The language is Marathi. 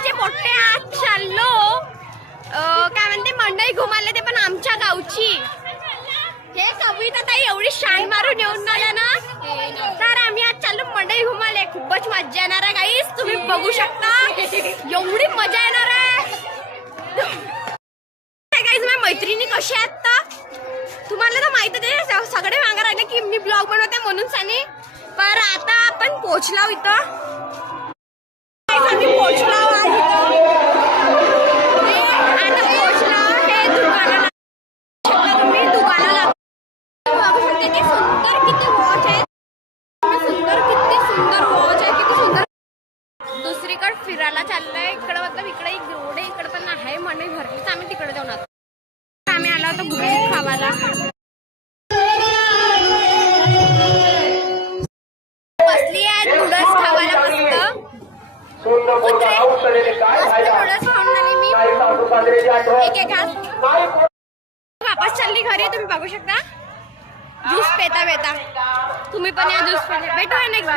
नंबरचे मोठे आज चाललो काय म्हणते मंडई घुमाले ते पण आमच्या गावची. हे कविता ताई एवढी शान मारून येऊन आल्या ना तर आम्ही आज चाललो मंडई घुमाले. खूपच मजा येणार आहे गाईस, तुम्ही बघू शकता एवढी मजा येणार आहे गाईस. माझ्या मैत्रिणी कशा आहेत तर तुम्हाला तर माहितच आहे, सगळे मागा राहिले की मी ब्लॉग बनवते म्हणून सानी. पर आता आपण पोहोचलो इथं, आम्ही पोहोचलो आता पोहोचलो हे दुकानाला. तुम्ही दुकानाला बघू शकता की सुंदर किती वॉच आहे, सुंदर किती सुंदर वॉच आहे, किती सुंदर. दुसरीकडे फिरायला चाललंय, इकडे मतलब इकडे एक रोड आहे, इकडे पण आहे मंडई भरलीच. आम्ही तिकडे जाऊन आता आम्ही आलो होतो गुपचूप खावायला. बसली आहे नूडल्स खावायला मस्त. नूडल्स खाऊन आले मी एक एक घास. वापस चालली घरी. तुम्ही बघू शकता ज्यूस पेता पेता. तुम्ही पण या ज्यूस पेता. भेटू नेक्स्ट.